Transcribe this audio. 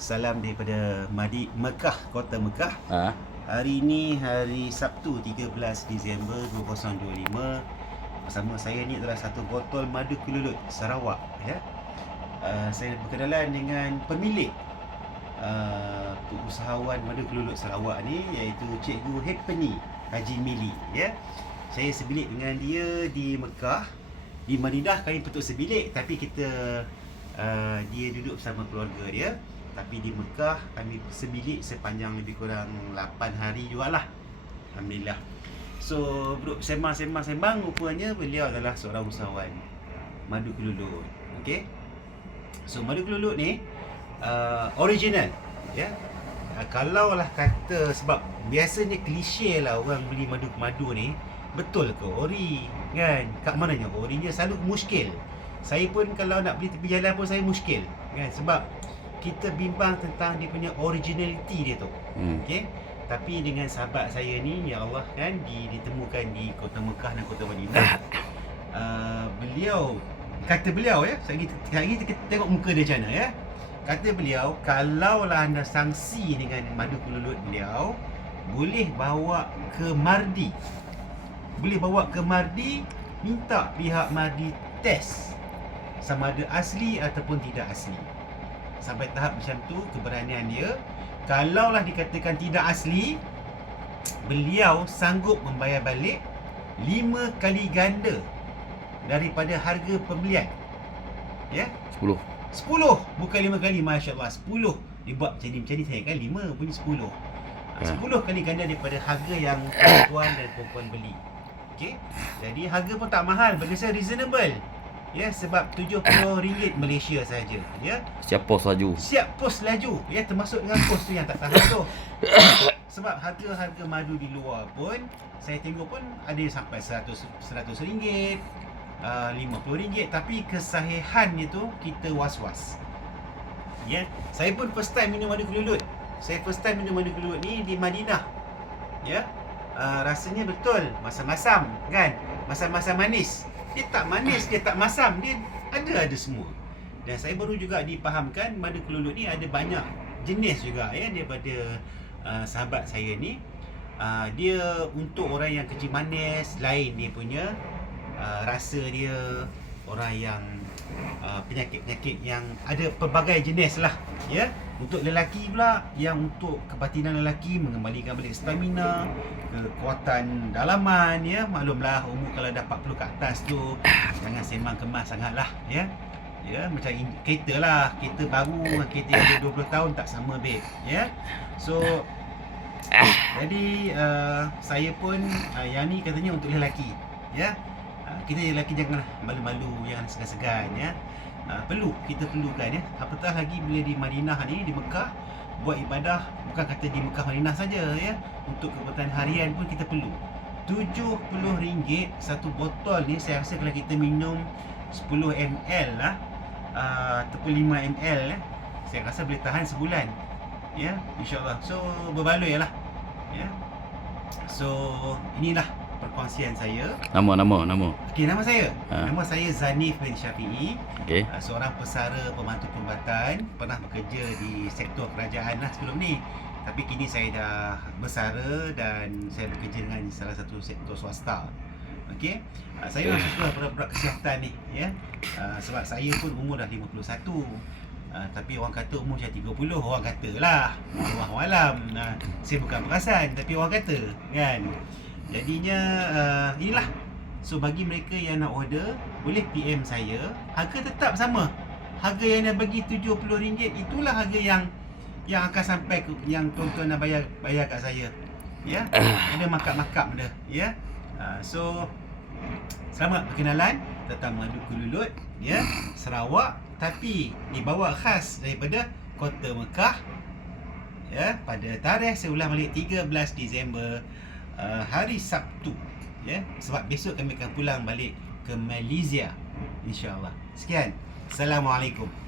Salam daripada Madi Mekah, Kota Mekah. Ha? Hari ini hari Sabtu 13 Disember 2025. Bersama saya ni adalah satu botol madu kelulut Sarawak ya. Uh, saya berkenalan dengan pemilik uh, usahawan madu kelulut Sarawak ni iaitu Cikgu Hepeni Haji Mili ya. Saya sebilik dengan dia di Mekah. Di Madinah kami petuk sebilik tapi kita uh, dia duduk bersama keluarga dia tapi di Mekah kami sebilik sepanjang lebih kurang 8 hari jugalah. Alhamdulillah. So bro, sembang-sembang-sembang rupanya beliau adalah seorang usahawan. Madu kelulut. Okay So madu kelulut ni uh, original. Ya? Yeah? uh, Kalau lah kata sebab biasanya klise lah orang beli madu-madu ni Betul ke? Ori kan? Kat mananya? Orinya selalu muskil. Saya pun kalau nak beli tepi jalan pun saya muskil kan? Sebab kita bimbang tentang dia punya originality dia tu. Hmm. Okey. Tapi dengan sahabat saya ni ya Allah kan di, ditemukan di Kota Mekah dan Kota Madinah. Uh, beliau kata beliau ya, sekali lagi kita tengok muka dia macam ya. Kata beliau kalaulah anda sangsi dengan madu kelulut beliau boleh bawa ke Mardi. Boleh bawa ke Mardi minta pihak Mardi test sama ada asli ataupun tidak asli sampai tahap macam tu keberanian dia. Kalaulah dikatakan tidak asli beliau sanggup membayar balik 5 kali ganda daripada harga pembelian. Ya? 10. 10 bukan 5 kali masya-Allah. 10 dibuat macam ni macam ni saya kan 5 bunyi 10 Ya. 10 kali ganda daripada harga yang tuan dan puan beli. Okey? Jadi harga pun tak mahal saya reasonable ya sebab RM70 Malaysia saja ya. Siap pos laju. siap pos laju. Ya termasuk dengan pos tu yang tak tahan tu. Sebab harga-harga madu di luar pun saya tengok pun ada sampai 100 100 ringgit uh, 50 ringgit. Tapi kesahihannya tu kita was-was. Ya saya pun first time minum madu kelulut. Saya first time minum madu kelulut ni di Madinah. Ya uh, rasanya betul. Masam-masam kan? Masam-masam manis dia tak manis dia tak masam dia ada ada semua. Dan saya baru juga dipahamkan madu kelulut ni ada banyak jenis juga ya daripada uh, sahabat saya ni. Uh, dia untuk orang yang kecil manis lain dia punya uh, rasa dia orang yang uh, penyakit-penyakit yang ada pelbagai jenis lah ya. Untuk lelaki pula yang untuk kebatinan lelaki mengembalikan balik stamina kekuatan dalaman ya. Maklumlah umur kalau dah 40 ke atas tu jangan sembang kemas sangatlah ya. Ya macam in, kereta lah. Kereta baru kereta yang ada 20 tahun tak sama babe ya. So jadi uh, saya pun uh, yang ni katanya untuk lelaki ya. uh, kita lelaki janganlah malu-malu jangan segan-segan ya. Uh, perlu kita perlukan ya. Apatah lagi bila di Madinah ni di Mekah buat ibadah bukan kata di Mekah Madinah saja ya. Untuk kebutuhan harian pun kita perlu. RM70 satu botol ni saya rasa kalau kita minum 10 ml lah uh, ataupun 5 ml eh, saya rasa boleh tahan sebulan ya insyaallah so berbaloi lah ya. So inilah perkongsian saya. Nama nama nama. okey nama saya. Ha. nama saya Zanif bin Syafi'i. Okey. uh, seorang pesara pembantu perubatan. Pernah bekerja di sektor kerajaan lah sebelum ni. Tapi kini saya dah bersara dan saya bekerja dengan salah satu sektor swasta. Okey? Uh, saya memang suka produk kesihatan ni ya. Uh, sebab saya pun umur dah 51 Uh, tapi orang kata umur macam 30 Orang kata lah. Allah alam uh, Saya bukan perasan Tapi orang kata Kan Jadinya uh, Inilah. So bagi mereka yang nak order Boleh PM saya. Harga tetap sama. Harga yang dah bagi RM70 Itulah harga yang Yang akan sampai ke, Yang tuan-tuan nak bayar Bayar kat saya. Ya? Ada markup-markup dia Ya? Uh, So Selamat berkenalan. Tentang Madu Kelulut Ya? Sarawak Tapi Dibawa khas daripada Kota Mekah Ya? Pada tarikh Saya ulang balik 13 Disember uh, Hari Sabtu Ya? Sebab besok kami akan pulang balik Ke Malaysia InsyaAllah Sekian. Assalamualaikum